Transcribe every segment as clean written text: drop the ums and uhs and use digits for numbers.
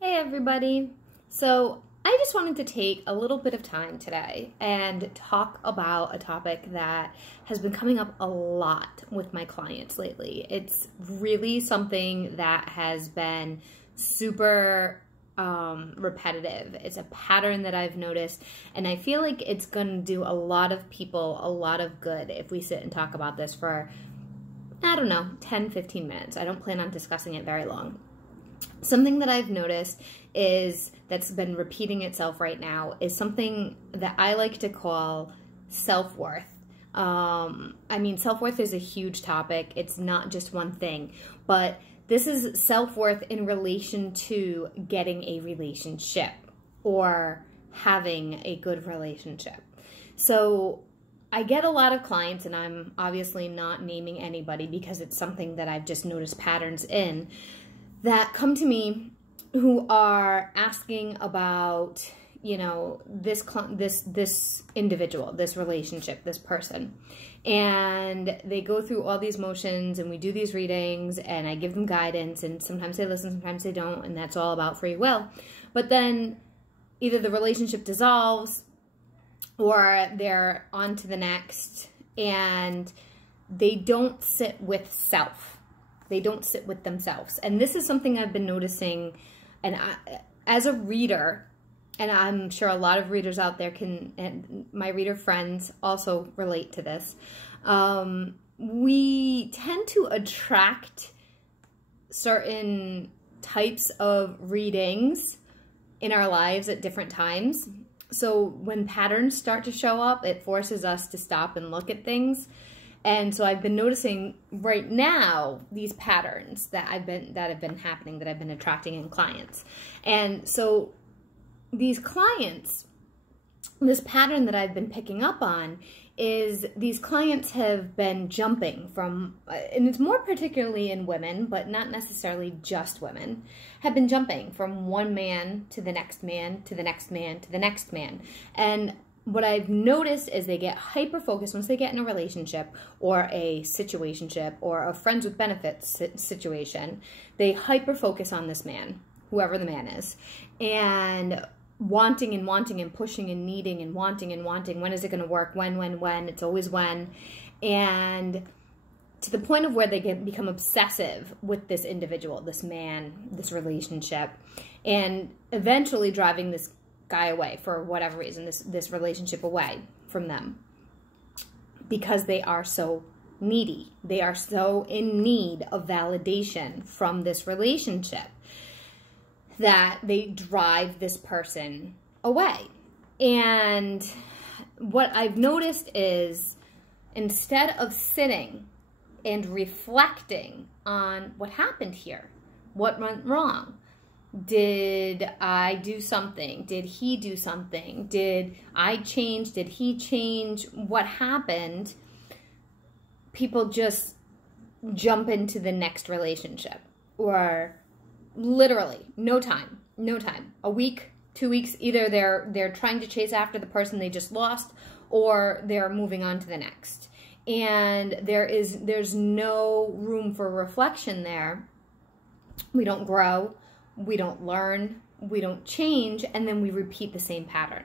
Hey everybody! So I just wanted to take a little bit of time today and talk about a topic that has been coming up a lot with my clients lately. It's really something that has been super repetitive. It's a pattern that I've noticed, and I feel like it's going to do a lot of people a lot of good if we sit and talk about this for, I don't know, 10-15 minutes. I don't plan on discussing it very long. Something that I've noticed is that's been repeating itself right now is something that I like to call self-worth. Self-worth is a huge topic. It's not just one thing, but this is self-worth in relation to getting a relationship or having a good relationship. So I get a lot of clients, and I'm obviously not naming anybody because it's something that I've just noticed patterns in, that come to me who are asking about, this individual, this relationship, this person. And they go through all these motions, and we do these readings, and I give them guidance, and sometimes they listen, sometimes they don't, and that's all about free will. But then either the relationship dissolves or they're on to the next, and they don't sit with self. They don't sit with themselves. And this is something I've been noticing, and as a reader, and I'm sure a lot of readers out there can, and my reader friends also relate to this, we tend to attract certain types of readings in our lives at different times. So when patterns start to show up, it forces us to stop and look at things. And so I've been noticing right now these patterns that have been happening, that I've been attracting in clients. And so these clients, this pattern that I've been picking up on is these clients have been jumping from, and it's more particularly in women, but not necessarily just women, have been jumping from one man to the next man, to the next man, to the next man. And what I've noticed is they get hyper-focused once they get in a relationship or a situationship or a friends with benefits situation. They hyper-focus on this man, whoever the man is, and wanting and wanting and pushing and needing and wanting and wanting. When is it going to work? When? It's always when. And to the point of where they become obsessive with this individual, this man, this relationship, and eventually driving this guy away for whatever reason, this relationship away from them, because they are so needy. They are so in need of validation from this relationship that they drive this person away. And what I've noticed is, instead of sitting and reflecting on what happened here, what went wrong, did I do something? Did he do something? Did I change? Did he change? What happened? People just jump into the next relationship, or literally no time. A week, 2 weeks, either they're trying to chase after the person they just lost, or they're moving on to the next. And there's no room for reflection there. We don't grow. We don't learn, we don't change, and then we repeat the same pattern.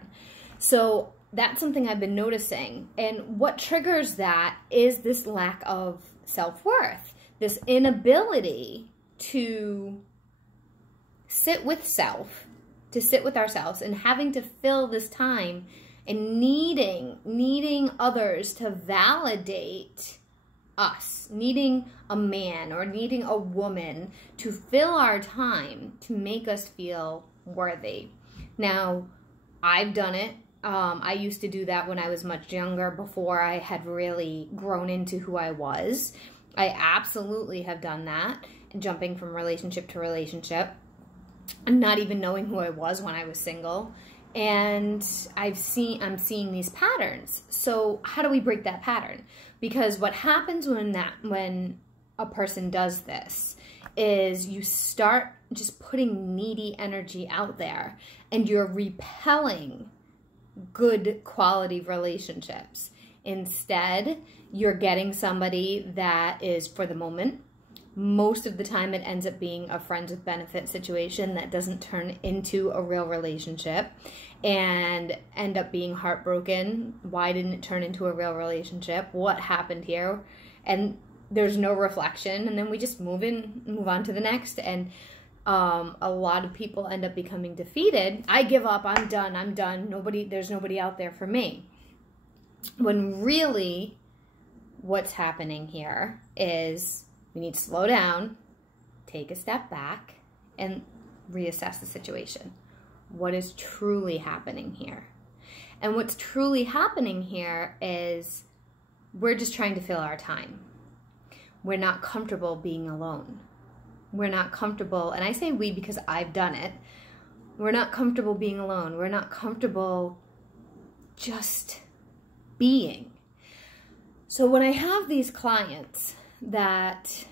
So that's something I've been noticing. And what triggers that is this lack of self-worth, this inability to sit with self, to sit with ourselves, and having to fill this time and needing others to validate us, needing a man or needing a woman to fill our time to make us feel worthy. Now, I've done it. I used to do that when I was much younger, before I had really grown into who I was. I absolutely have done that, jumping from relationship to relationship, and not even knowing who I was when I was single. And I'm seeing these patterns. So how do we break that pattern? Because what happens when a person does this is you start just putting needy energy out there, and you're repelling good quality relationships. Instead, you're getting somebody that is for the moment, most of the time it ends up being a friends with benefit situation that doesn't turn into a real relationship and end up being heartbroken. Why didn't it turn into a real relationship? What happened here? And there's no reflection, and then we just move on to the next. And a lot of people end up becoming defeated. I give up, I'm done. There's nobody out there for me. When really what's happening here is we need to slow down, take a step back, and reassess the situation. What is truly happening here? And what's truly happening here is we're just trying to fill our time. We're not comfortable being alone. We're not comfortable, and I say we because I've done it. We're not comfortable being alone. We're not comfortable just being. So when I have these clients that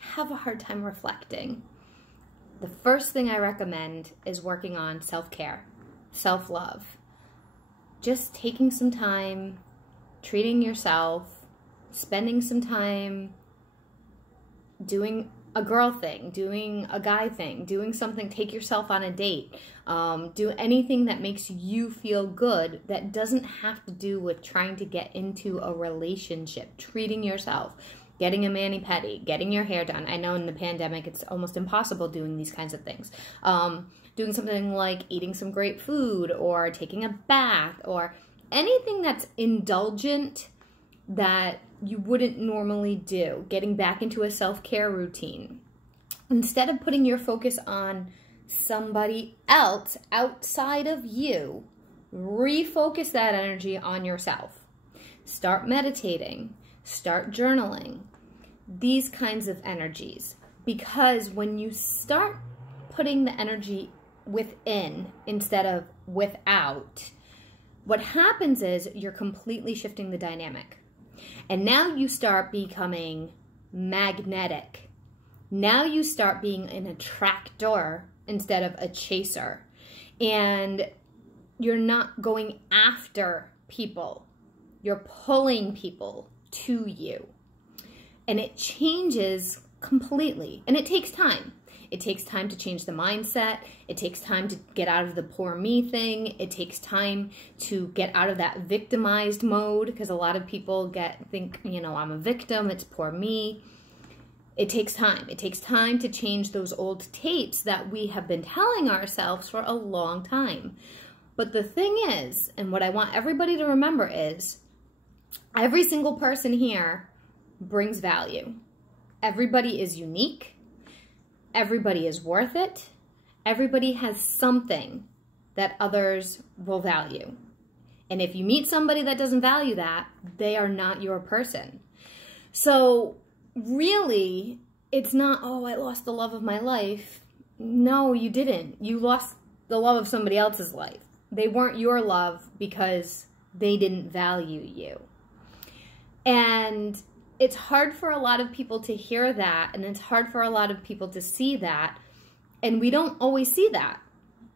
have a hard time reflecting, the first thing I recommend is working on self-care, self-love. Just taking some time, treating yourself, spending some time doing a girl thing, doing a guy thing, doing something, take yourself on a date, do anything that makes you feel good that doesn't have to do with trying to get into a relationship, treating yourself, getting a mani-pedi, getting your hair done. I know in the pandemic it's almost impossible doing these kinds of things. Doing something like eating some great food or taking a bath or anything that's indulgent that you wouldn't normally do, getting back into a self-care routine. Instead of putting your focus on somebody else outside of you, refocus that energy on yourself. Start meditating, start journaling, these kinds of energies. Because when you start putting the energy within instead of without, what happens is you're completely shifting the dynamic. And now you start becoming magnetic. Now you start being an attractor instead of a chaser. And you're not going after people. You're pulling people to you. And it changes completely. And it takes time. It takes time to change the mindset. It takes time to get out of the poor me thing. It takes time to get out of that victimized mode, because a lot of people think, you know, I'm a victim, it's poor me. It takes time. It takes time to change those old tapes that we have been telling ourselves for a long time. But the thing is, and what I want everybody to remember is, every single person here brings value. Everybody is unique. Everybody is worth it. Everybody has something that others will value. And if you meet somebody that doesn't value that, they are not your person. So really, it's not, oh, I lost the love of my life. No, you didn't. You lost the love of somebody else's life. They weren't your love because they didn't value you. And it's hard for a lot of people to hear that, and it's hard for a lot of people to see that, and we don't always see that.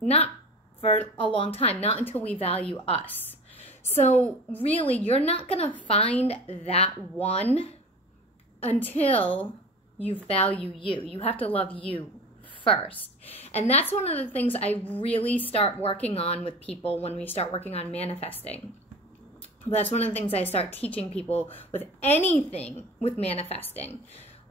Not for a long time, not until we value us. So really, you're not going to find that one until you value you. You have to love you first. And that's one of the things I really start working on with people when we start working on manifesting. That's one of the things I start teaching people with anything with manifesting.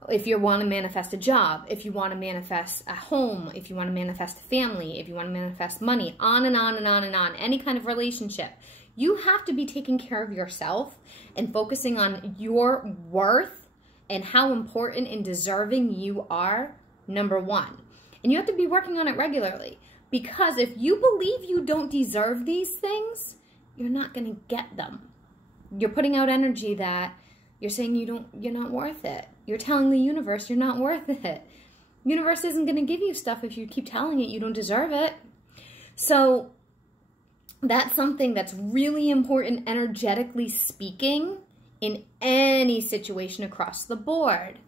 If you want to manifest a job, if you want to manifest a home, if you want to manifest a family, if you want to manifest money, on and on and on and on, any kind of relationship, you have to be taking care of yourself and focusing on your worth and how important and deserving you are, number one. And you have to be working on it regularly, because if you believe you don't deserve these things, you're not going to get them. You're putting out energy that you're saying you're not worth it. You're telling the universe you're not worth it. The universe isn't going to give you stuff if you keep telling it you don't deserve it. So that's something that's really important, energetically speaking, in any situation across the board.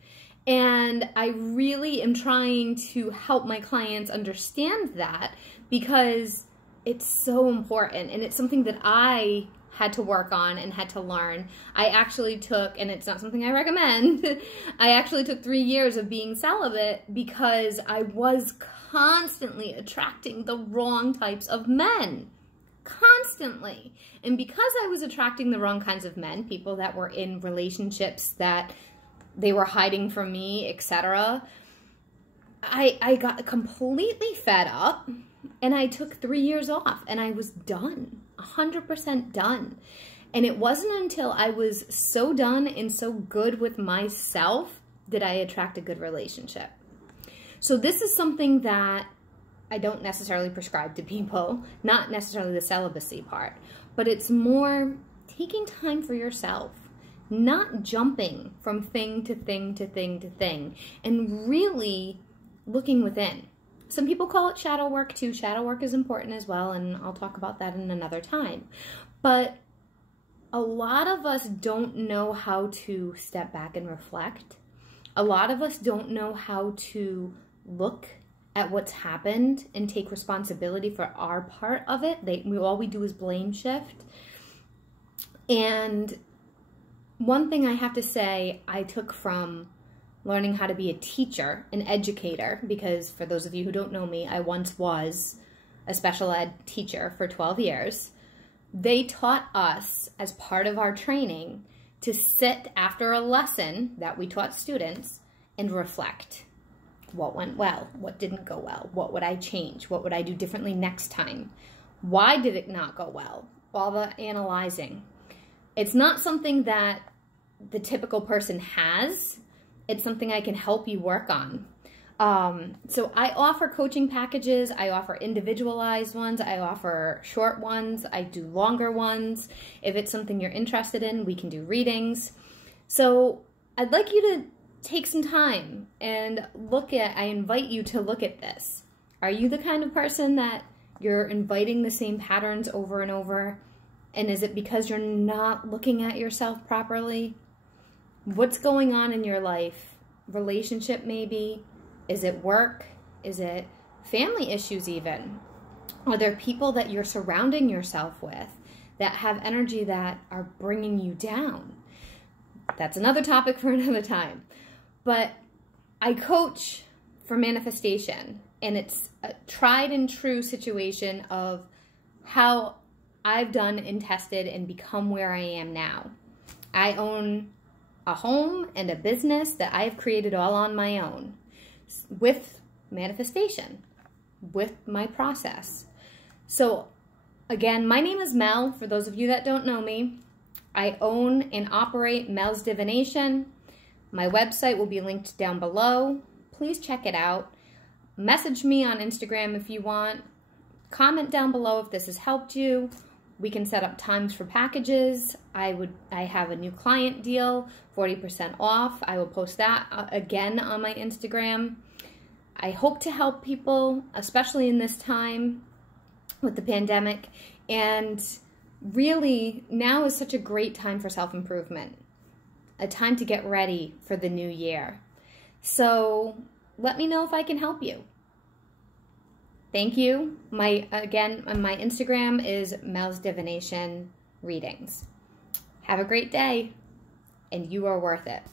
And I really am trying to help my clients understand that, because it's so important, and it's something that I had to work on and had to learn. I actually took, and it's not something I recommend, I actually took 3 years of being celibate because I was constantly attracting the wrong types of men. Constantly. And because I was attracting the wrong kinds of men, people that were in relationships that they were hiding from me, etc., I got completely fed up, and I took 3 years off, and I was done, 100% done. And it wasn't until I was so done and so good with myself that I attract a good relationship. So this is something that I don't necessarily prescribe to people, not necessarily the celibacy part, but it's more taking time for yourself, not jumping from thing to thing to thing to thing, and really looking within. Some people call it shadow work too. Shadow work is important as well, and I'll talk about that in another time. But a lot of us don't know how to step back and reflect. A lot of us don't know how to look at what's happened and take responsibility for our part of it. All we do is blame shift. And one thing I have to say I took from learning how to be a teacher, an educator, because for those of you who don't know me, I once was a special ed teacher for 12 years. They taught us as part of our training to sit after a lesson that we taught students and reflect. What went well? What didn't go well? What would I change? What would I do differently next time? Why did it not go well? All the analyzing. It's not something that the typical person has. It's something I can help you work on. So I offer coaching packages. I offer individualized ones. I offer short ones. I do longer ones. If it's something you're interested in, we can do readings. So I'd like you to take some time and I invite you to look at this. Are you the kind of person that you're inviting the same patterns over and over? And is it because you're not looking at yourself properly? What's going on in your life? Relationship maybe? Is it work? Is it family issues even? Are there people that you're surrounding yourself with that have energy that are bringing you down? That's another topic for another time. But I coach for manifestation, and it's a tried and true situation of how I've done and tested and become where I am now. I own a home and a business that I've created all on my own with manifestation, with my process. So again, my name is Mel. For those of you that don't know me, I own and operate Mel's Divination. My website will be linked down below. Please check it out. Message me on Instagram if you want. Comment down below if this has helped you. We can set up times for packages. I have a new client deal, 40% off. I will post that again on my Instagram. I hope to help people, especially in this time with the pandemic. And really, now is such a great time for self-improvement, a time to get ready for the new year. So let me know if I can help you. Thank you. My Instagram is Mel's Divination Readings. Have a great day, and you are worth it.